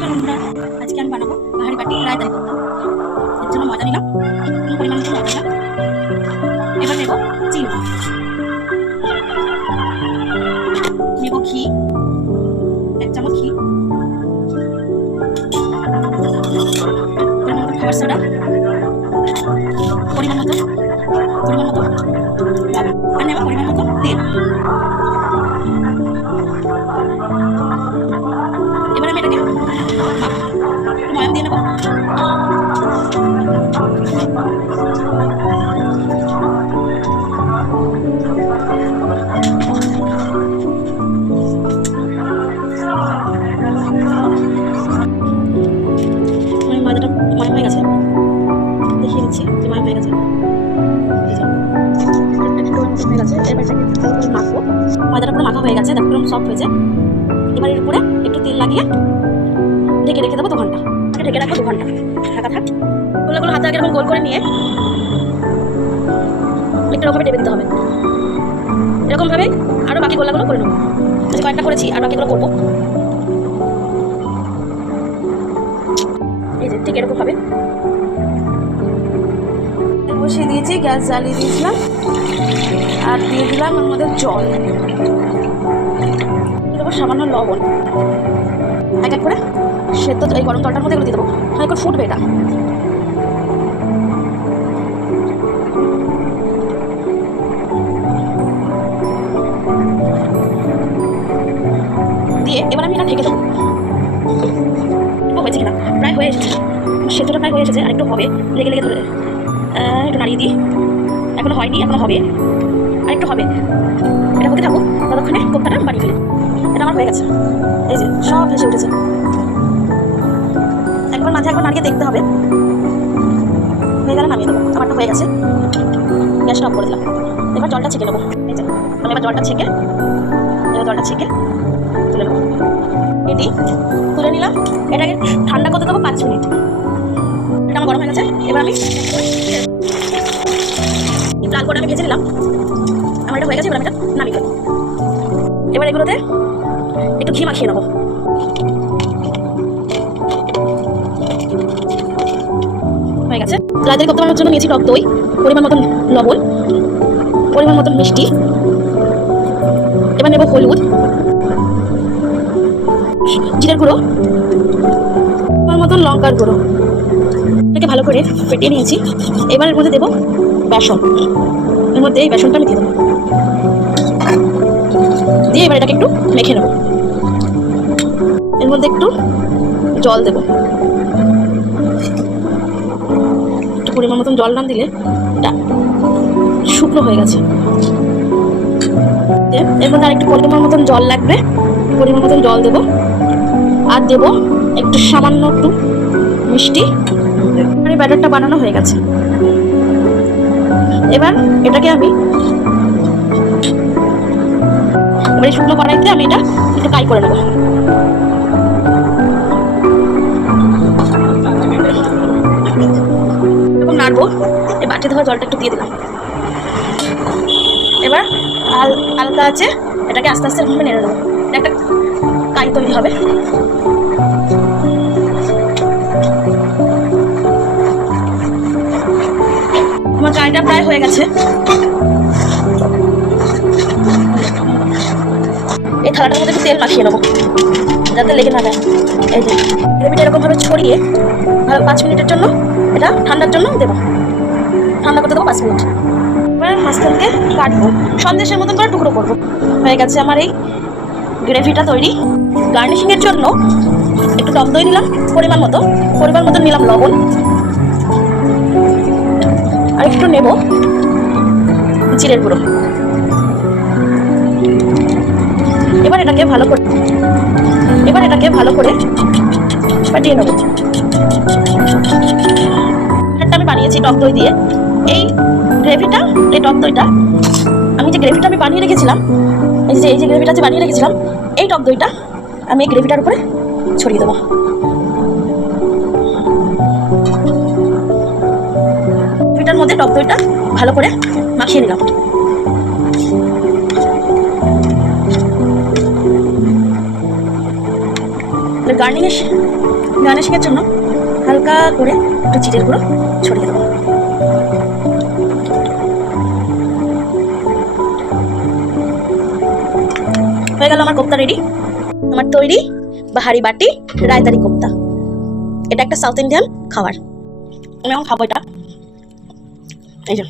বন্ধুরা, আজকে আমি বানাবো বাহারি বাটি রায়তারি করতাম। এর জন্য ময়দা নিলাম, পরিমাণ মতো ময়দা নিলাম। এবার নেব চিনি, নেব ঘি, 1 চামচ ঘি, পরিমাণ মতো খাবার সোডা, পরিমাণ মতো আর নেব পরিমাণ মতো তেল। এবার আমি এটাকে ময়াম দিয়ে নেব। ময়দাটা ময়াম হয়ে গেছে, দেখিয়ে দিচ্ছি যে ময়াম হয়ে গেছে। ময়দাটা পুরো মাখা হয়ে গেছে, দেখো পুরো সফট হয়েছে। এবার এর উপরে একটু তেল লাগিয়ে ঢেকে রেখে দেবো 2 ঘন্টা। ঢেকে রাখবো 2 ঘন্টা, ঢাকা থাক। গোলগুলো হাতে আগে এরকম গোল করে নিয়ে একটু রকমভাবে টেপে দিতে হবে। এরকমভাবে আরও বাকি গোলাগুলো করে নেবো। আজকে কয়েকটা করেছি, আর বাকিগুলো করবো। এই যে ঠিক এরকমভাবে বসিয়ে দিয়েছি, গ্যাস জ্বালিয়ে দিয়েছিলাম, আর দিয়ে দিলাম এর মধ্যে জল, দেবো সামান্য লবণ। এক এক করে সেদ্ধ এই গরম জলটার মধ্যে এগুলো দিয়ে দেবো। এখন ফুটবে এটা। দিয়ে এবার আমি এটা ঢেকে দেবো। হয়েছে কিনা, প্রায় হয়ে এসেছে, সেদ্ধটা প্রায় হয়ে এসেছে। আর একটু হবে, লেগে লেগে ধরে একটু নাড়িয়ে দিই। এখনো হয়নি, এখনো হবে, আর একটু হবে। এটা হতে থাকুক, ততক্ষণে কোপ্তাটা বানিয়ে ফেলি। এটা আমার হয়ে গেছে, এই যে সব ভেসে উঠেছে। একবার মাঝে একবার নাড়িয়ে দেখতে হবে, হয়ে গেলে নামিয়ে দেবো। আমারটা হয়ে গেছে, গ্যাসটা অফ করে দিলাম। এবার জলটা ছেঁকে নেবো। এই যে আমি এবার জলটা ছেঁকে তুলে নেবো। এটি তুলে নিলাম। এটাকে ঠান্ডা করতে দেবো 5 মিনিট। এটা আমার গরম হয়ে গেছে। এবার আমি লাল করে আমি ভেজে নিলাম। আমার এটা হয়ে গেছে, এবার আমি এটা নামিয়ে ফেলবো। এবার এগুলোতে একটু ঘি মাখিয়ে নেবো। হয়ে গেছে। রায়তারি করতে বানানোর জন্য নিয়েছি টক দই, পরিমাণ মতন লবণ, পরিমাণ মতন মিষ্টি। এবার নেব হলুদ, জিরের গুঁড়ো, পরিমাণ মতন লঙ্কার গুঁড়ো। এটাকে ভালো করে ফেটিয়ে নিয়েছি। এবার এর মধ্যে দেবো বেসন। এর মধ্যে এই বেসনটা আমি দিয়ে দেবো, দিয়ে এবার এটাকে একটু মেখে নেব। এর মধ্যে একটু জল দেবো। একটু পরিমাণ মতন জল না দিলে এটা শুকনো হয়ে গেছে। এর মধ্যে আর একটু পরিমাণ মতন জল লাগবে, পরিমাণ মতন জল দেবো। আর দেবো একটু সামান্য একটু মিষ্টি। আর এই ব্যাটারটা বানানো হয়ে গেছে। এবার এটাকে আমি এই শুকনো কড়াইতে আমি এটা একটু ফ্রাই করে নেবো। এরকম নাড়বো। এই বাটি ধোয়া জলটা একটু দিয়ে দিলাম। এবার হালকা আছে, এটাকে আস্তে আস্তে এরকম নেড়ে দেবো। একটা কাই তৈরি হবে। আমার কাইটা প্রায় হয়ে গেছে। এই থালাটার মধ্যে একটু তেল মাখিয়ে নেবো যাতে লেগে না যায়। এই যে গ্রেভিটা এরকমভাবে ছড়িয়ে 5 মিনিটের জন্য এটা ঠান্ডার জন্য দেবো। ঠান্ডা করতে দেবো 5 মিনিট। এবার মাঝখান থেকে কাটবো, সন্দেশের মতন করে টুকরো করবো। হয়ে গেছে আমার এই গ্রেভিটা তৈরি। গার্নিশিংয়ের জন্য একটু টক দই নিলাম, পরিমাণ মতো নিলাম লবণ, আর একটু নেব জিরের গুঁড়ো। এবার এটাকে ভালো করে ফাটিয়ে নেব। এটা আমি বানিয়েছি টক দই দিয়ে। এই টক দইটা আমি যে গ্রেভিটা আমি বানিয়ে রেখেছিলাম, এই যে গ্রেভিটা বানিয়ে রেখেছিলাম, এই টক দইটা আমি এই গ্রেভিটার উপরে ছড়িয়ে দেবো। গ্রেভিটার মধ্যে টক দইটা ভালো করে মাখিয়ে নিলাম। গার্নিশ গার্নিশিংয়ের জন্য হালকা করে একটু জিরের গুঁড়ো ছড়িয়ে দেবো। হয়ে গেল আমার কোপ্তা রেডি। আমার তৈরি বাহারি বাটি রায়তারি কোপ্তা। এটা একটা সাউথ ইন্ডিয়ান খাবার। আমি এখন খাবো এটা। এই যে